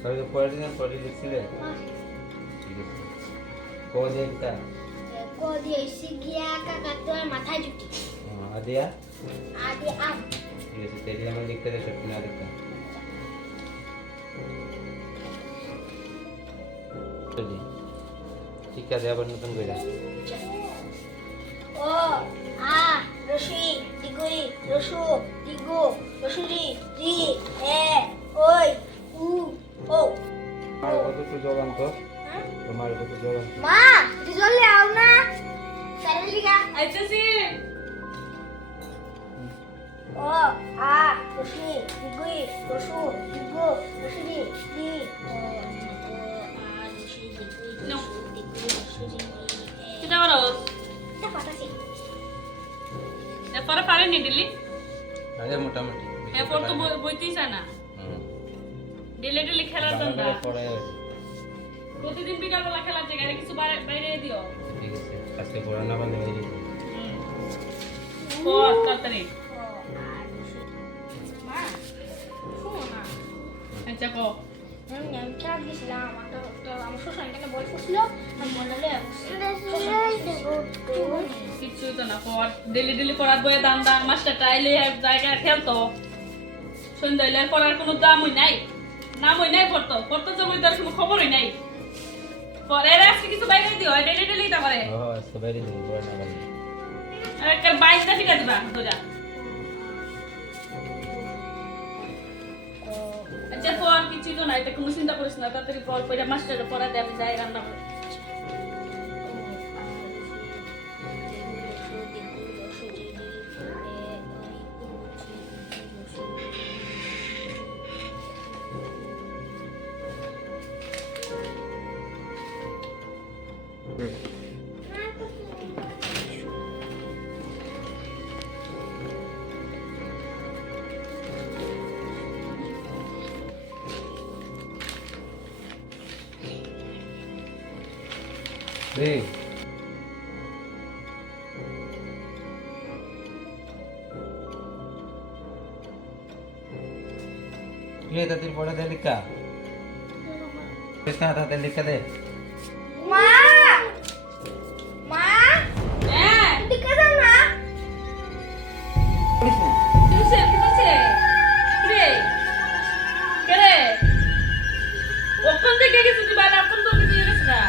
তাহলে পরের দিন পরে লিখছিলে ঠিক আছে কো দেটা ক দিয়ে সিগিয়া কাকা তোর মাথায় জুটি আদিয়া আদি আম ঠিক আছে তেরি আমরা লিখতে দে সব না লিখতে চলি ঠিক আছে আবার নতুন কইরা ও আ রশি দিগুই রসু দিগু রসুরি রি এ ওই উ ও আর কত তো জবান তো তোমার কত জবান মা দিজলে আও না সাইলে লিগা আইতাছি ও আ রশি দিগুই রসু দিগু রসুরি রি ও আ রশি দিগুই রসু দিগু রসুরি কিটা করো এটা পাতাছি এরপরে পারেনি দিলি আরে মোটামুটি এরপর তো বইতেই চায় না ডেলি ডেলি খেলার জন্য পড়ে প্রতিদিন বিকালবেলা খেলার জায়গায় কিছু বাইরে দিও ঠিক আছে আজকে পড়া না পারলে বাইরে পর তাড়াতাড়ি ও আ রশি মা শুনো না আচ্ছা কো আমি চাপ দিছিলাম আমার শ্বশুর এখানে বই করছিল আমি বললে কিচ্ছু তো না পর ডেলি ডেলি পড়ার বইয়ে দাম দাম মাস্টার টাইলে এক জায়গায় খেলতো সন্ধ্যাইলে পড়ার কোনো দামই নাই নামই নাই পড়তো জমি তার কোনো খবরই নাই পরে আজকে কিছু বাইরে দিও ডেলি ডেলি তা পারে ও আজকে বাইরে দিন পড়া না পারলে একটা বাইকটা ফিকা দিবা তোরা আচ্ছা পর কিছু তো নাই এটা কোনো চিন্তা করিস না তাড়াতাড়ি পর পড়া মাস্টারের পড়া দে আমি যাই রান্না করে এই ये तातिर पढ़ा दे लिखा किसका था ते लिखा दे মা মা হ্যাঁ দিকে দাও না কিসে রে কে রে ওখান থেকে গেছিস তুই বাইরে ওখান থেকে গেছিস না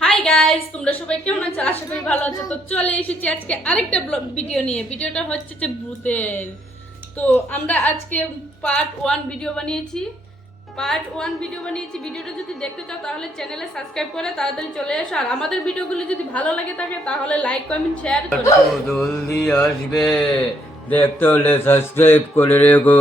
হাই গাইস তোমরা সবাই কেমন আছো আশা করি ভালো আছো তো চলে এসেছি আজকে আরেকটা ভিডিও নিয়ে ভিডিওটা হচ্ছে যে ভূতের তো আমরা আজকে পার্ট 1 ভিডিও বানিয়েছি ভিডিওটা যদি দেখতে চাও তাহলে চ্যানেলে সাবস্ক্রাইব করে তাড়াতাড়ি চলে এসো আর আমাদের ভিডিওগুলো যদি ভালো লাগে থাকে তাহলে লাইক কমেন্ট শেয়ার করে জলদি আসবে দেখতে হলে সাবস্ক্রাইব করে রেখো